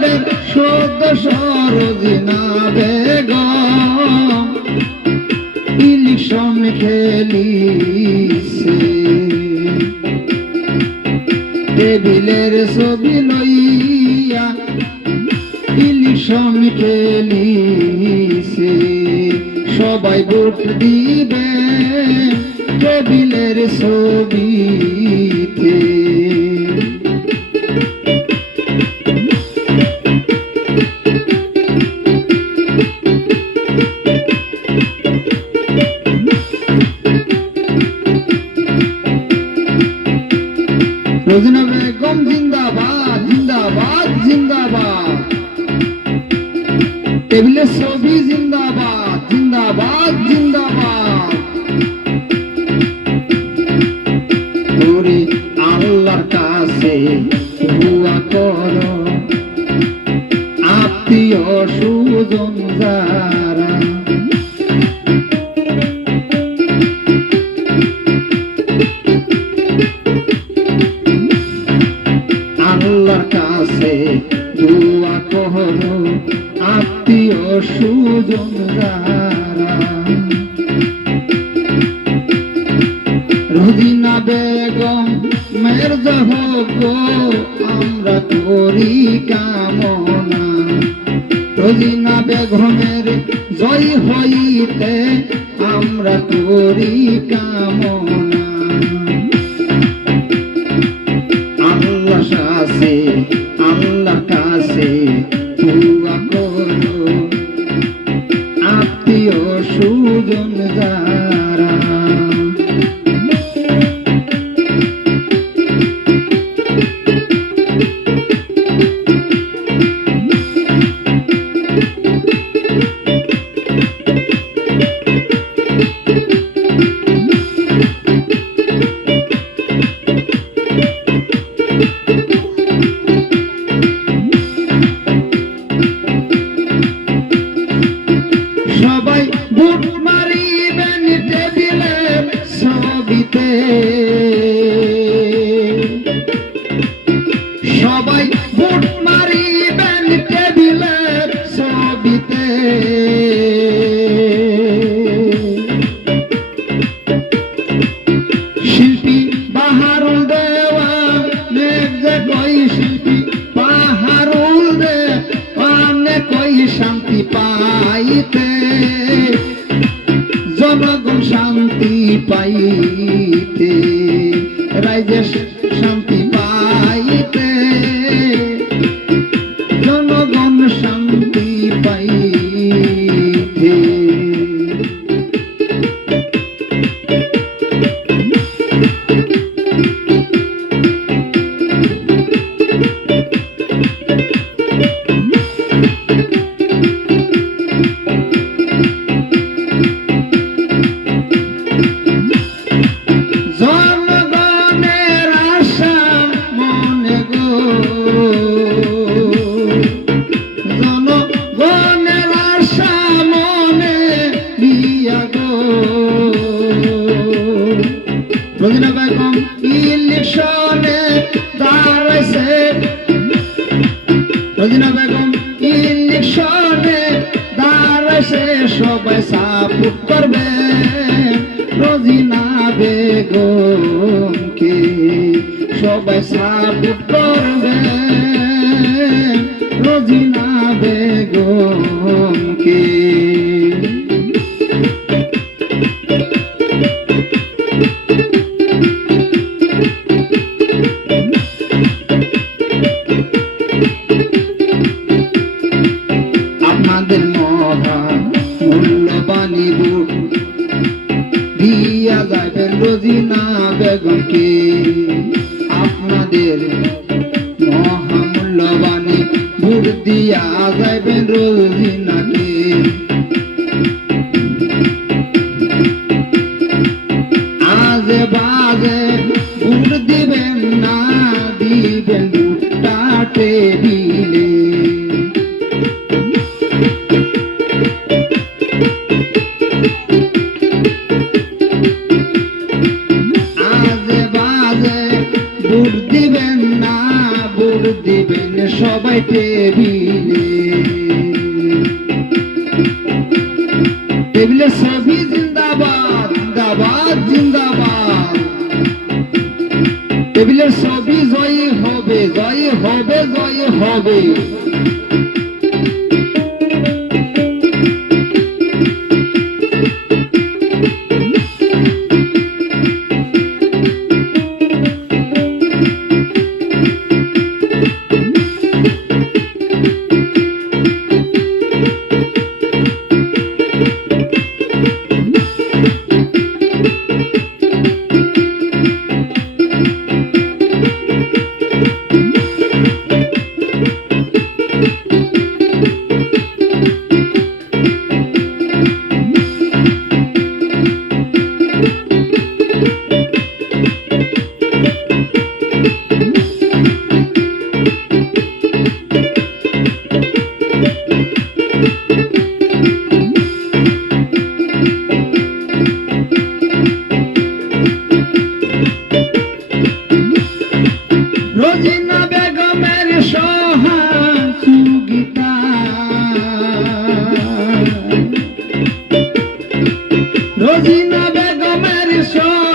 নম্বর ওদের সদস্য রোজিনা বেগম ইলেকশন খেলিছে। টেবিলের ছবি লইয়া ইলেকশন খেলিছে। সবাই ভোট দিবে টেবিলের ছবিতে। রোজিনা বেগম জিন্দাবাদ জিন্দাবাদ জিন্দাবাদ। টেবিলের ছবি জিন্দাবাদ জিন্দাবাদ জিন্দাবাদ। ওরে আল্লাহর কাছে দোয়া করো। আত্মীয় সুজন যারা আত্মীয় সুজন যারা রুদিনা বেগম মের হোক আমরা করি কামনা। রুদিনা বেগমের জয় হইতে আমরা করি কামনা। শান্তি পাইতে রাইজে সাপোর্ট করবে রোজিনা বেগমকে সবাই সাপোর্ট করবে রোজিনা বেগমকে দিয়া যাইবেন রোজিনাকে জিন্দাবাদ। জিন্দাবাদ টেবিলের সবই জয়ী হবে জয়ী হবে জয়ী হবে। বেগমের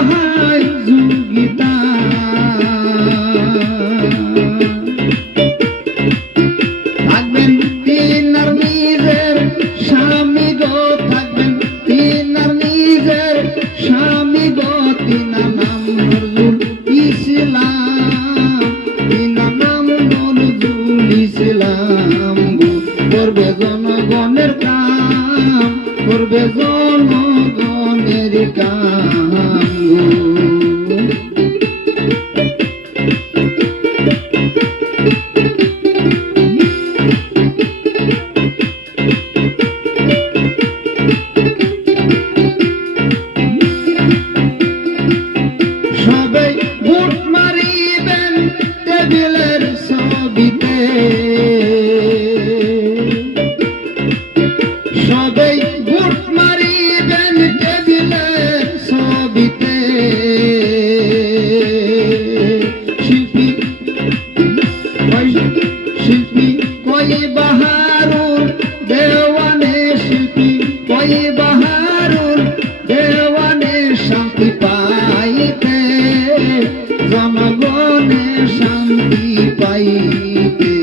জনগণে শান্তি পাইতে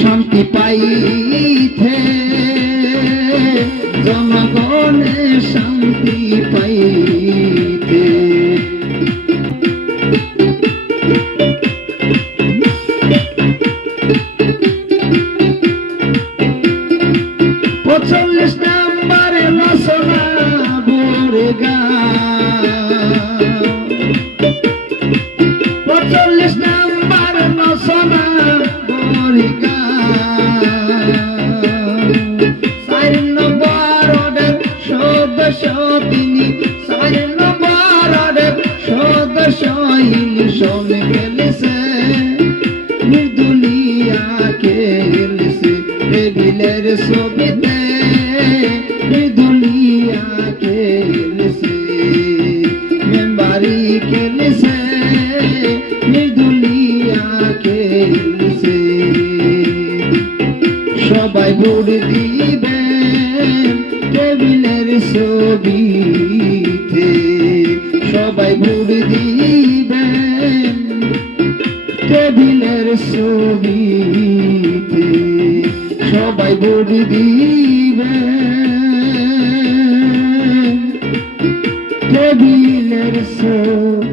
শান্তি পাইতে সদস্য তিনি চার নম্বর অর্ডার সদস্য ইলিশন গেলেছে নির্দুলিয়া খেলছে টেবিলের ছবিতে। নির্দুলিয়া খেলছে মেম্বারি খেলছে ছবিতে সবাই ভোট দিবেন। টেবিলের ছবিতে সবাই ভোট দিবেন। টেবিলের ছবিতে